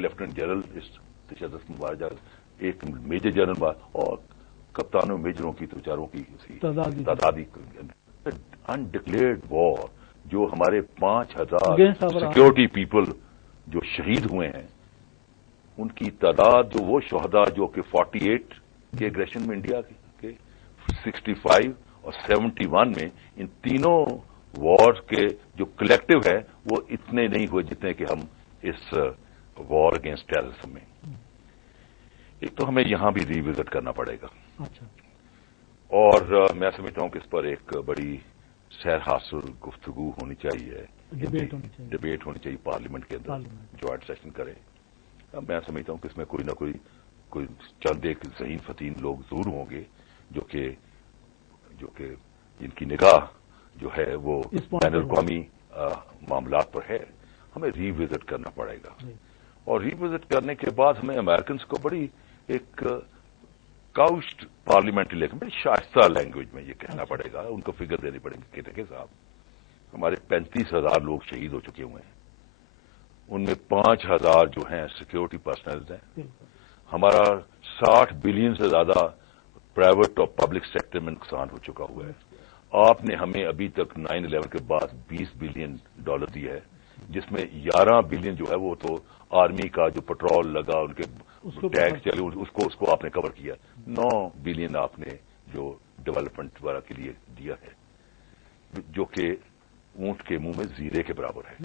Lieutenant general تشدد مبارک، ایک major general اور کپتانوں میجروں کی تو چاروں کی تعدادی انڈکلیئرڈ وار، جو ہمارے 5000 سیکورٹی پیپل جو شہید ہوئے ہیں، ان کی تعداد جو وہ شہداء جو کہ 48 کے اگریشن میں انڈیا کے 65 اور 71 میں، ان تینوں وار کے جو کلیکٹو ہے وہ اتنے نہیں ہوئے جتنے کہ ہم اس وار اگینسٹ ٹیررزم میں. ایک تو ہمیں یہاں بھی ری وزٹ کرنا پڑے گا، اور میں سمجھتا ہوں کہ اس پر ایک بڑی سیر حاصل گفتگو ہونی چاہیے، ڈبیٹ ہونی چاہیے پارلیمنٹ کے اندر، جوائنٹ سیشن کریں. میں سمجھتا ہوں کہ اس میں کوئی نہ کوئی چند ایک ذہین فتین لوگ ضرور ہوں گے جو کہ جن کی نگاہ جو ہے وہ بین الاقوامی معاملات پر ہے. ہمیں ری وزٹ کرنا پڑے گا، اور ری وزٹ کرنے کے بعد ہمیں امریکنز کو بڑی ایک کاؤسٹ پارلیمنٹری لیکن بڑی شائستہ لینگویج میں یہ کہنا پڑے گا، ان کو فگر دینی پڑے گی کہ دیکھیں صاحب، ہمارے 35,000 لوگ شہید ہو چکے ہوئے ہیں، ان میں 5,000 جو ہیں سیکورٹی پرسنلز ہیں، ہمارا 60 بلین سے زیادہ پرائیویٹ اور پبلک سیکٹر میں نقصان ہو چکا ہوا ہے. آپ نے ہمیں ابھی تک 9/11 کے بعد $20 بلین دیا ہے، جس میں 11 بلین جو ہے وہ تو آرمی کا جو پٹرول لگا، ان کے ٹیکس چلے، اس کو آپ نے کور کیا. 9 بلین آپ نے جو ڈیولپمنٹ وغیرہ کے لیے دیا ہے، جو کہ اونٹ کے منہ میں زیرے کے برابر ہے.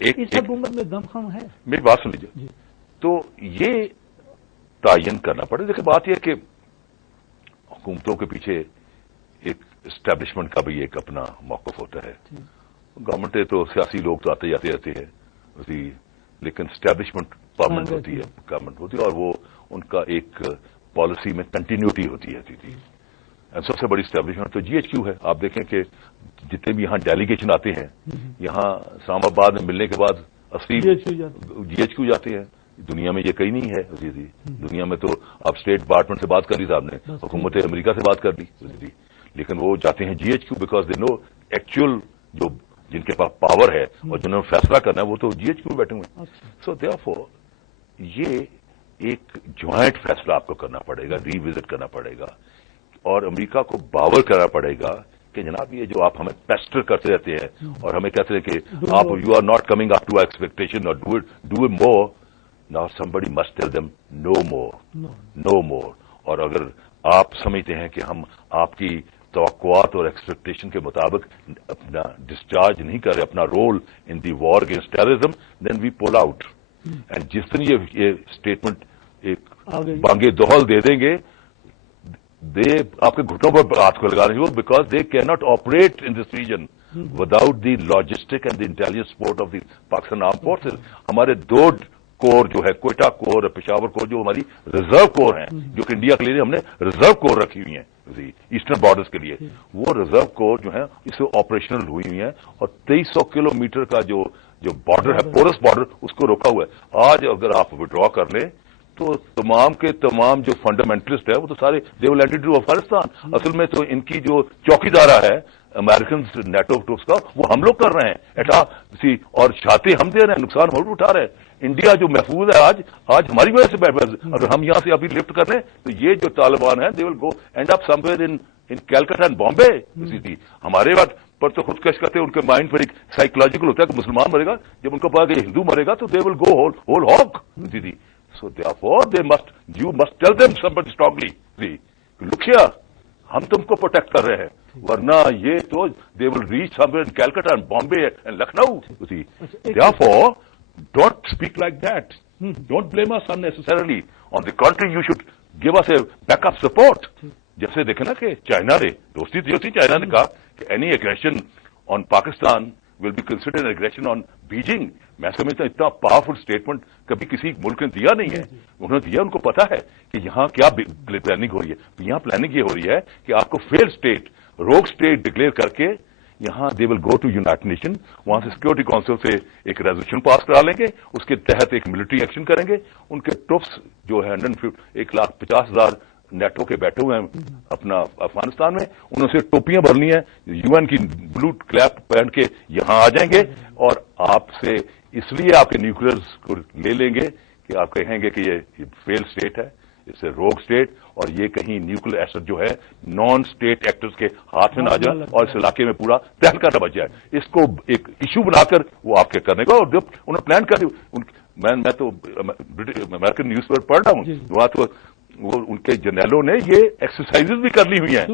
اس حکومت میں دم خم ہے؟ میری بات سن لیجیے. تو یہ تعین کرنا پڑے. دیکھیں بات یہ کہ حکومتوں کے پیچھے ایک اسٹیبلشمنٹ کا بھی ایک اپنا موقف ہوتا ہے. گورنمنٹیں تو سیاسی لوگ تو آتے جاتے رہتے ہیں، لیکن اسٹیبلشمنٹ پرماننٹ ہوتی ہے، گورنمنٹ ہوتی ہے، اور وہ ان کا ایک پالیسی میں کنٹینیوٹی ہوتی ہے. سب سے بڑی اسٹیبلشمنٹ تو GHQ ہے. آپ دیکھیں کہ جتنے بھی یہاں ڈیلیگیشن آتے ہیں، یہاں اسلام آباد میں ملنے کے بعد اصلی GHQ جاتے ہیں. دنیا میں یہ کہیں نہیں ہے. دنیا میں تو آپ اسٹیٹ ڈپارٹمنٹ سے بات کر لی صاحب نے، حکومت امریکہ سے بات کر لی، لیکن وہ جاتے ہیں GHQ because they know actual جو جن کے پاس پاور ہے اور جنہوں نے فیصلہ کرنا ہے وہ تو GHQ میں بیٹھے ہوئے ہیں. سو دیئرفور یہ ایک جوائنٹ فیصلہ آپ کو کرنا پڑے گا، ری وزٹ کرنا پڑے گا، اور امریکہ کو باور کرنا پڑے گا کہ جناب یہ جو آپ ہمیں پیسٹر کرتے رہتے ہیں اور ہمیں کہتے ہیں کہ آپ you are not coming up to expectation اور do it more. Now somebody must tell them no more. اور اگر آپ سمجھتے ہیں کہ ہم آپ کی توقعات اور ایکسپیکٹیشن کے مطابق اپنا ڈسچارج نہیں کر رہے اپنا role in the war against terrorism, then we pull out. And جس دن یہ اسٹیٹمنٹ ایک بانگے دہل دے دیں گے، آپ کے گھٹنوں پر ہاتھ کو لگا رہے ہو، because they can not operate in this region without the logistic and the intelligence support of the Pakistan arm forces. ہمارے 2 کور جو ہے، کوئٹہ کور اور پشاور کور، جو ہماری ریزرو کور ہیں، جو کہ انڈیا کے لیے ہم نے ریزرو کور رکھی ہوئی ہیں ایسٹرن بارڈرز کے لیے، وہ ریزرو کور جو ہیں اس سے آپریشنل ہوئی ہوئی ہیں، اور 2300 کلومیٹر کا جو بارڈر ہے، پورس بارڈر، اس کو روکا ہوا ہے. آج اگر آپ ودرا کر لیں تو تمام کے تمام جو فنڈامنٹلسٹ ہے وہ تو سارے دے ول لینڈ ٹو افغانستان. اصل میں تو ان کی جو چوکی دارہ ہے امریکن نیٹو ٹروپس کا، وہ ہم لوگ کر رہے ہیں، اور چھاتے ہم دے رہے ہیں، نقصان ہم اٹھا رہے ہیں. انڈیا جو محفوظ ہے آج ہماری وجہ سے، اگر ہم یہاں سے ابھی لفٹ کر لیں تو یہ جو طالبان ہیں they will go end up somewhere in Calcutta and Bombay. ہمارے وقت پر تو خودکش کرتے ہیں، ان کے مائنڈ پر ایک سائیکولوجیکل ہوتا ہے کہ مسلمان مرے گا، جب ان کو پتا کہ ہندو مرے گا تو دے will go whole ہاک. So therefore you must tell them somebody strongly, look here, ہم تم کو پروٹیکٹ کر رہے ہیں، ورنہ یہ تو they will reach somewhere in Calcutta and Bombay and Lucknow. Therefore, don't speak like that. Don't blame us unnecessarily. On the contrary, you should give us a backup support. جیسے دیکھیں نا کہ چائنا نے دوستی تھی، چائنا نے کہا کہ any aggression on Pakistan will be considered an aggression on Beijing. میں سمجھتا ہوں اتنا پاورفل اسٹیٹمنٹ کبھی کسی ملک نے دیا نہیں ہے. انہوں نے دیا، ان کو پتا ہے کہ یہاں کیا پلاننگ ہو رہی ہے. یہاں پلاننگ یہ ہو رہی ہے کہ آپ کو فیل اسٹیٹ، روگ اسٹیٹ ڈکلیئر کر کے یہاں دے will go to United nation, وہاں سے سیکورٹی کونسل سے ایک ریزولوشن پاس کرا لیں گے, اس کے تحت ایک ملٹری ایکشن کریں گے. ان کے ٹروپس جو ہے 1,50,000 نیٹو کے بیٹھے ہوئے ہیں اپنا افغانستان میں, انہوں سے ٹوپیاں بھرنی ہیں, UN کی بلو کلیپ پہن کے یہاں آ جائیں گے, اور آپ سے اس لیے آپ کے نیوکلئرز کو لے لیں گے کہ آپ کہیں گے کہ یہ فیل اسٹیٹ ہے, اس سے روگ اسٹیٹ, اور یہ کہیں نیوکلیر ایسٹ جو ہے نان اسٹیٹ ایکٹرز کے ہاتھ میں نہ آ جائے اور اس علاقے میں پورا تہلکہ نہ بچ جائے. اس کو ایک ایشو بنا کر وہ آپ کے کرنے کا, اور جب انہوں نے پلان کر میں تو امریکن نیوز پیپر پڑھ رہا ہوں, وہاں تو وہ ان کے جنرلوں نے یہ ایکسرسائز بھی کر لی ہوئی ہیں.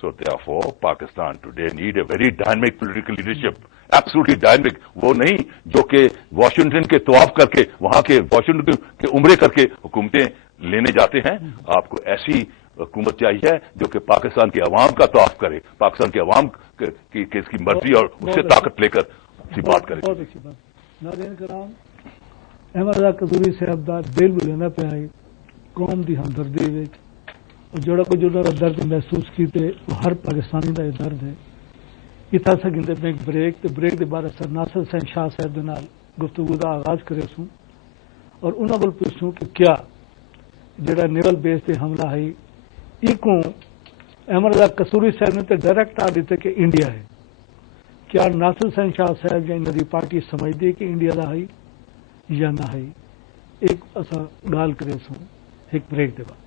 سو therefore Pakistan today need a very dynamic political leadership, absolutely dynamic, وہ نہیں جو کہ واشنگٹن کے طواف کر کے وہاں کے واشنگٹن کے عمرے کر کے حکومتیں لینے جاتے ہیں. آپ کو ایسی حکومت چاہیے جو کہ پاکستان کے عوام کا طواف کرے, پاکستان کے عوام کی مرضی اور اس سے طاقت لے کر بات کرے. بہت اچھی بات. ناظرین کرام, احمد رضا قصوری صاحب دا دل بلینا پہ آئی قوم دی ہمدردی اور جوڑا کو جو درد محسوس کیتے وہ ہر پاکستانی دا یہ درد ہے. اتنا سکتے میں ایک بریک دے بارے سر ناصر حسین شاہ صاحب دے نال گفتگو دا آغاز کرے سوں اور انہوں کو پوچھوں کہ کیا جڑا نیول بیس پہ حملہ ہے ایکوں احمد رضا قصوری صاحب نے تو ڈائریکٹ آ دیتے کہ انڈیا ہے, کیا ناصر حسین شاہ صاحب یا انہوں کی پارٹی سمجھتی کہ انڈیا دا ہے یا نہ ہے؟ ایک ایسا گال کرے سوں ایک بریک دے بعد.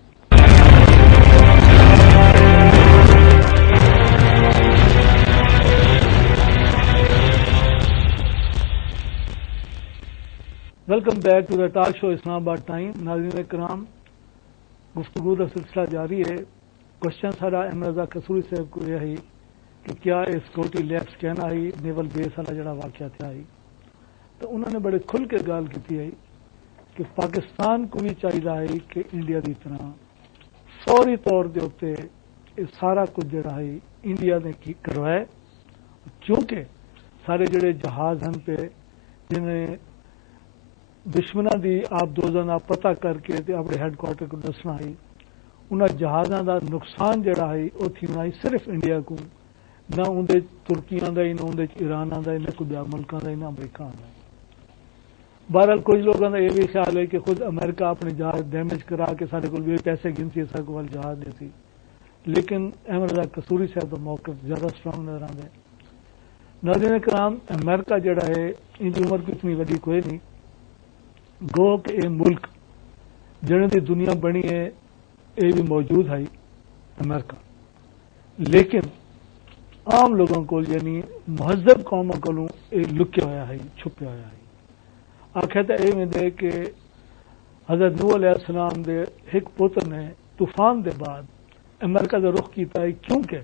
Welcome back to the talk show Islamabad time. ناظرین کرام, گفتگو کا سلسلہ جاری ہے. کوشچن سارا احمد رضا قصوری صاحب کو یہ ہے کہ کیا سیکورٹی لیپس کہنا ہے نیول بیس والا جڑا واقعہ تھا ہے, تو انہوں نے بڑے کھل کے گال کی ہے کہ پاکستان کو بھی چاہیے کہ انڈیا کی طرح فوری طور کے اتنے یہ سارا کچھ جڑا ہے انڈیا نے کروایا, کیونکہ سارے جڑے جہاز ہیں پہ جنہیں دشمنوں کی آپ دوزانا پتہ کر کے اپنے ہیڈ کوارٹر کو دسنا ہے, انہوں جہازوں کا نقصان جڑا ہے وہ تھینا ہے صرف انڈیا کو, نہ اندر ترکیاں دا, نہ اندر ایران دا, نہ کوئی بیا ملکوں کا, نہ امریکہ کا. بہرحال کچھ لوگوں کا یہ بھی خیال ہے کہ خود امریکہ اپنے جہاز ڈیمیج کرا کے سارے کو بھی پیسے گنتی سارے کو جہاز دیتی, لیکن احمد رضا قصوری صاحب کا موقف زیادہ اسٹرانگ نظر آتا ہے. ناظرین کرام, امریکہ جڑا ہے ان کی عمر کی اتنی وڈی کوئی نہیں, گو کہ یہ ملک جن کی دنیا بنی ہے یہ بھی موجود ہے امریکہ, لیکن عام لوگوں کو یعنی مہذب قوموں کو یہ لکیا ہوا ہے, چھپیا ہوا ہے. آخر تو یہ دے کہ حضرت نوح علیہ السلام دے ایک پوتر نے طوفان دے بعد امریکہ کا رخ کیتا ہے, کیونکہ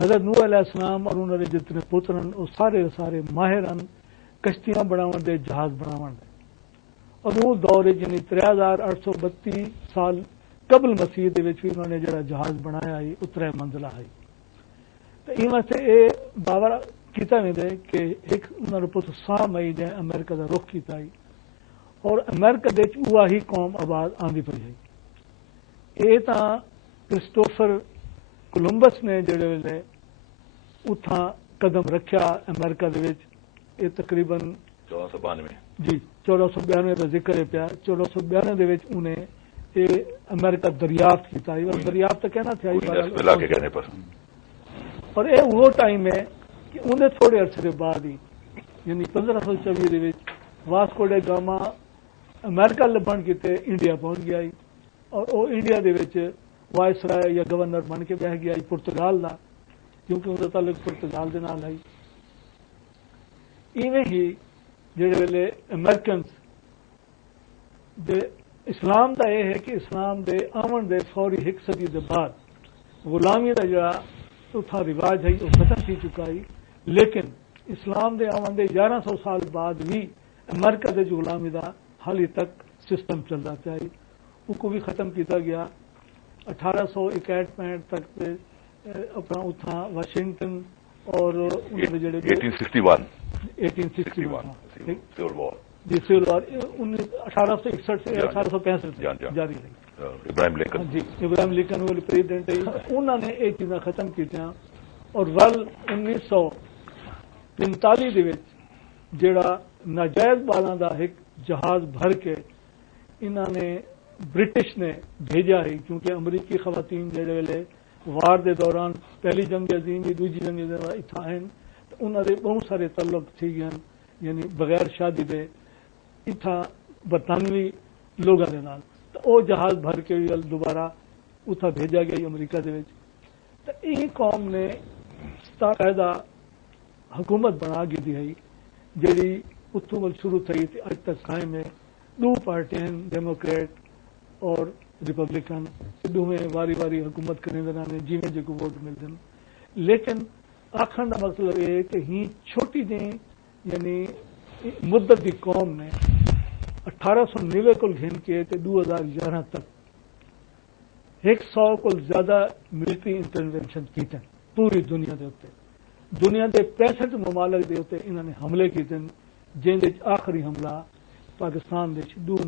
حضرت نوح علیہ السلام اور انہوں نے جتنے پوتر ہیں وہ سارے ماہر ہیں کشتیاں بناون دے, جہاز بناون دے, اور وہ دور یعنی 3832 سال قبل مسیح دے وچ بھی انہوں نے جڑا جہاز بنایا ہے اترے منزلہ ہے. تو یہ واسطے یہ باور کیتا میں دے کہ ایک انہوں نے پوت سام آئی جائے امریکہ کا رخ کیتا ہے, اور امریکہ دے وہ ہی قوم آباد آندی پئی ہے. یہ تو کرسٹوفر کولمبس نے جڑے ویلے اتھاں قدم رکھیا امریکہ دے وچ, یہ تقریباً 1492 جی 1492 کا ذکر ہے پیا. 1492 دے وچ انہیں یہ امریکہ دریافت کیتا ہے, دریافت تو کہنا تھا کے کہنے پر, اور یہ وہ ٹائم ہے کہ انہیں تھوڑے عرصے کے بعد ہی یعنی 1524 دے وچ واسکو ڈے گاما امریکہ لبن کیتے انڈیا پہنچ گیا, اور وہ انڈیا دے وچ وائسرائے یا گورنر بن کے بہ گیا پرتگال دا, کیونکہ ان کا تعلق پرتگال دے نال ہے. ایویں ہی جڑے ویلے امریکنس دے اسلام دا یہ ہے کہ اسلام دے آمن دے فوری 1 صدی دے بعد غلامی دا جڑا اتھا رواج ہے وہ ختم تھی چکا ہے, لیکن اسلام دے آمن دے 1100 سال بعد بھی امریکہ دے جو غلامی دا حالی تک سسٹم چل رہا ہے, وہ کو بھی ختم کیتا گیا 1861 تک اپنا اتھا واشنگٹن اور 1861 جی سول وار 1861 سے 1865 جاری رہی. ابراہیم لنکن جی ابراہیم لنکن وہ پریزیڈنٹ ہے, انہوں نے یہ چیزاں ختم کی اور رل 1945 دے وچ جڑا ناجائز بالاں دا ایک جہاز بھر کے انہوں نے برٹش نے بھیجا ہی، کیونکہ امریکی خواتین جڑے ویلے وار دے دوران پہلی جنگ عظیم دی دوسری جنگ عظیم اتھا ہیں، انہوں نے بہت سارے تعلق تھی گئے، یعنی بغیر شادی دے اتھا برطانوی لوگوں کے نال، تو وہ جہاز بھر کے دوبارہ اتھا بھیجا گیا امریکہ دے وچ۔ تو یہ قوم نے باقاعدہ حکومت بنا کی دی ہے جیڑی اتوں مل شروع تھی تے اج تک قائم ہے۔ دو پارٹیاں ڈیموکریٹ اور ریپبلکن دونوں واری واری حکومت کرنے نے جیویں جو ووٹ ملتے ہیں، لیکن آخر کا مطلب یہ ہے کہ ہی چھوٹی جی یعنی مدت کی قوم نے 1890 کو گھن کے 2011 تک 100 کو زیادہ ملٹری انٹرونشن کیتے ہیں پوری دنیا کے اتنے، دنیا کے 65 ممالک کے اتنے انہوں نے حملے کیتے ہیں، جن آخری حملہ پاکستان